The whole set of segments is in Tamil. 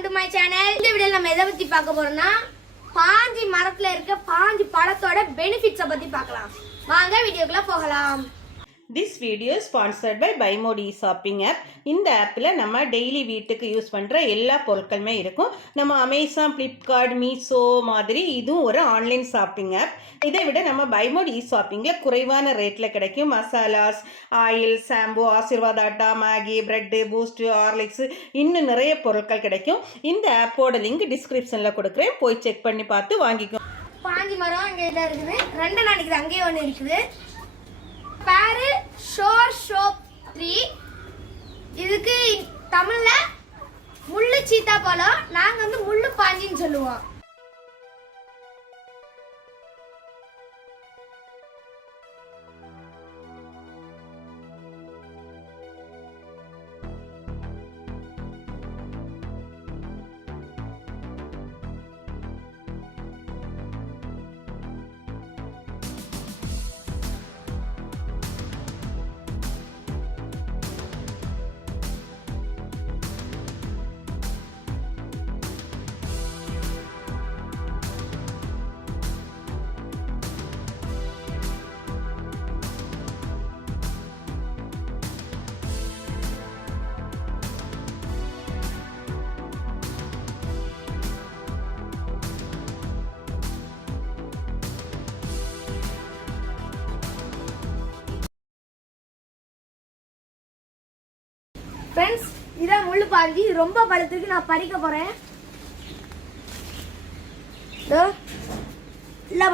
வெல்கம் டு மை சேனல் இந்த வீடியோல நம்ம எதை பத்தி பார்க்க போறோம்னா பாஞ்சி மரத்துல இருக்க பாஞ்சி பழத்தோட பெனிஃபிட்ஸை பத்தி பார்க்கலாம். வாங்க வீடியோக்குள்ள போகலாம். திஸ் வீடியோ ஸ்பான்சர்ட் பை பைமோடி ஷாப்பிங் ஆப் இந்த ஆப்பில் நம்ம டெய்லி வீட்டுக்கு யூஸ் பண்ணுற எல்லா பொருட்களுமே இருக்கும். நம்ம அமேசான் ஃப்ளிப்கார்ட் மீஷோ மாதிரி இதுவும் ஒரு ஆன்லைன் ஷாப்பிங் ஆப் இதை விட நம்ம பைமோடி ஷாப்பிங்கில் குறைவான ரேட்டில் கிடைக்கும். Masalas oil shampoo Aashirvaad atta Maggi bread Boost Horlicks இன்னும் நிறைய பொருட்கள் கிடைக்கும். இந்த ஆப்போட லிங்க் டிஸ்கிரிப்ஷனில் கொடுக்குறேன். போய் செக் பண்ணி பார்த்து வாங்கிக்கோ. பாஞ்சி மரம் அங்கே இருக்குது. ரெண்டு நாளைக்கு அங்கேயே ஒன்று இருக்குது. பேரு ஷோர் ஷோப் த்ரீ இதுக்கு தமிழ்ல முள்ளு சீத்தா பழம் நாங்க வந்து முள்ளு பாஞ்சின்னு சொல்லுவோம். ஃப்ரெண்ட்ஸ் இதான் முள்ளு பாஞ்சி ரொம்ப பழுத்துக்கு நான் பறிக்க போகிறேன் இல்லை எல்லா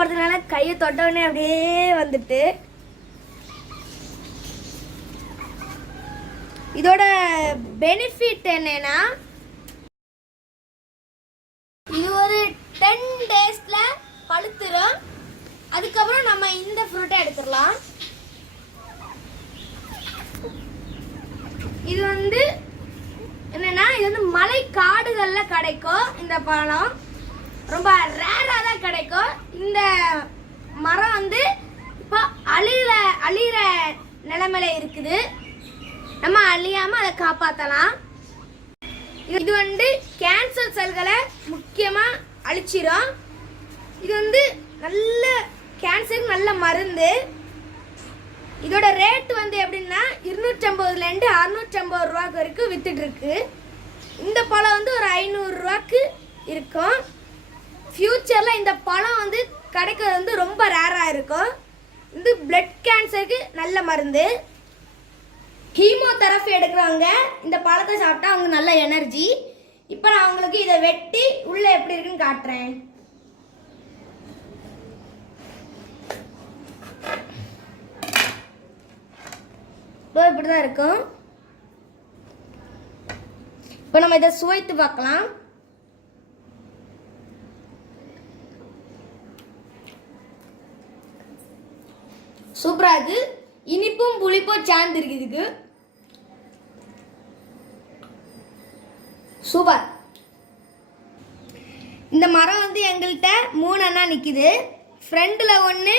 கையை தொட்டவுடனே அப்படியே வந்துட்டு. இதோட பெனிஃபிட் என்னன்னா இது ஒரு டென் டேஸ்ல பழுத்துரும் அதுக்கப்புறம் நம்ம இந்த ஃப்ரூட்டை எடுத்துடலாம். இது வந்து என்னன்னா இது வந்து மலை காடுகள்ல கிடைக்கும் இந்த பழம். ரொம்ப ரேரா தான் கிடைக்கும். இந்த மரம் வந்து இப்போ அழியிற அழியிற நிலைமையில இருக்குது. நம்ம அழியாம அதை காப்பாத்தலாம். இது வந்து கேன்சர் செல்களை முக்கியமா அழிச்சிடும் இது வந்து நல்ல கேன்சருக்கு நல்ல மருந்து. இதோட ரேட் வந்து எப்படின்னா இருநூற்றம்பதுலேருந்து அறுநூற்றம்பது ரூபாய்க்கு வரைக்கும் வித்துட்டு இந்த பழம் வந்து ஒரு ஐநூறுரூவாக்கு இருக்கும். ஃப்யூச்சரில் இந்த பழம் வந்து கிடைக்கிறது வந்து ரொம்ப ரேராக இருக்கும். இது பிளட் கேன்சருக்கு நல்ல மருந்து. கீமோதெரபி எடுக்கிறவங்க இந்த பழத்தை சாப்பிட்டா அவங்க நல்ல எனர்ஜி இப்போ நான் அவங்களுக்கு இதை வெட்டி உள்ளே எப்படி இருக்குன்னு காட்டுறேன். இப்போ இப்படி தான் இருக்கும். இப்போ நம்ம இதை சுவைத்து பார்க்கலாம். சூப்பராக இருக்கு. இனிப்பும் புளிப்பும் சேர்ந்து இருக்குது இதுக்கு. சூப்பர். இந்த மரம் வந்து எங்கள்கிட்ட மூணு அண்ணா நிற்கிது ஃப்ரண்டில் ஒன்று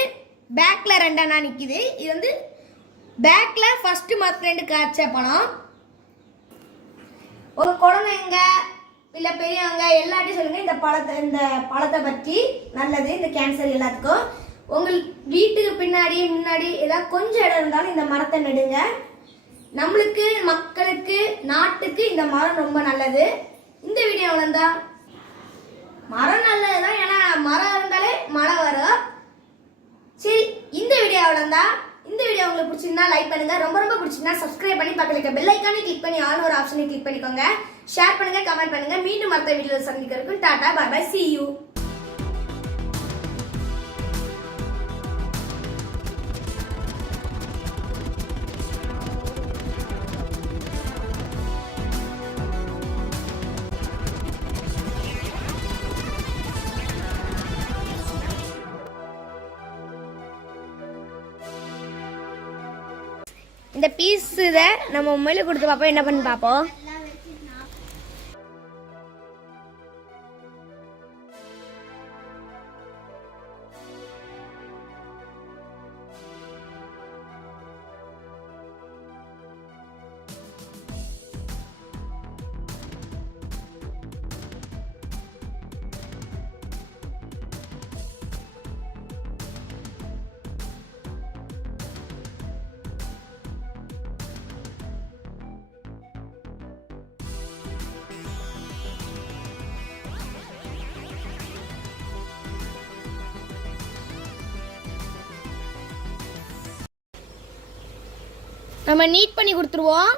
பேக்கில் ரெண்டு அண்ணா நிற்கிது இது வந்து பேக்கில் ஃபஸ்ட்டு மரத்துல ரெண்டு காய்ச்ச பழம் ஒரு குழந்தைங்க இல்லை பெரியவங்க எல்லாத்தையும் சொல்லுங்கள் இந்த பழத்தை இந்த பழத்தை பற்றி நல்லது இந்த கேன்சர் எல்லாத்துக்கும். உங்களுக்கு வீட்டுக்கு பின்னாடி முன்னாடி ஏதாவது கொஞ்சம் இடம் இருந்தாலும் இந்த மரத்தை நெடுங்க. நம்மளுக்கு மக்களுக்கு நாட்டுக்கு இந்த மரம் ரொம்ப நல்லது. இந்த வீடியோ வந்தா மரம் நல்லது தான் ஏன்னா மரம் இருந்தாலே மழை வரும். சரி இந்த வீடியோ அவ்வளோந்தா இந்த வீடியோ உங்களுக்கு பிடிச்சிருந்தா லைக் பண்ணுங்க. ரொம்ப ரொம்ப பிடிச்சிருந்தா சப்ஸ்கிரைப் பண்ணி பக்கத்துல இருக்க பெல் ஐக்கானே கிளிக் பண்ணி ஆல் ஒரு ஆப்ஷனை கிளிக் பண்ணிக்கோங்க. ஷேர் பண்ணுங்க கமெண்ட் பண்ணுங்க. மீண்டும் மற்ற வீடியோவில் சந்திக்கிறதுக்கு டாடா பை சி யூ இந்த பீஸ் இதை நம்ம உண்மையில கொடுத்து பார்ப்போம். என்ன பண்ணி பார்ப்போம்? நம்ம நீட் பண்ணி கொடுத்துருவோம்.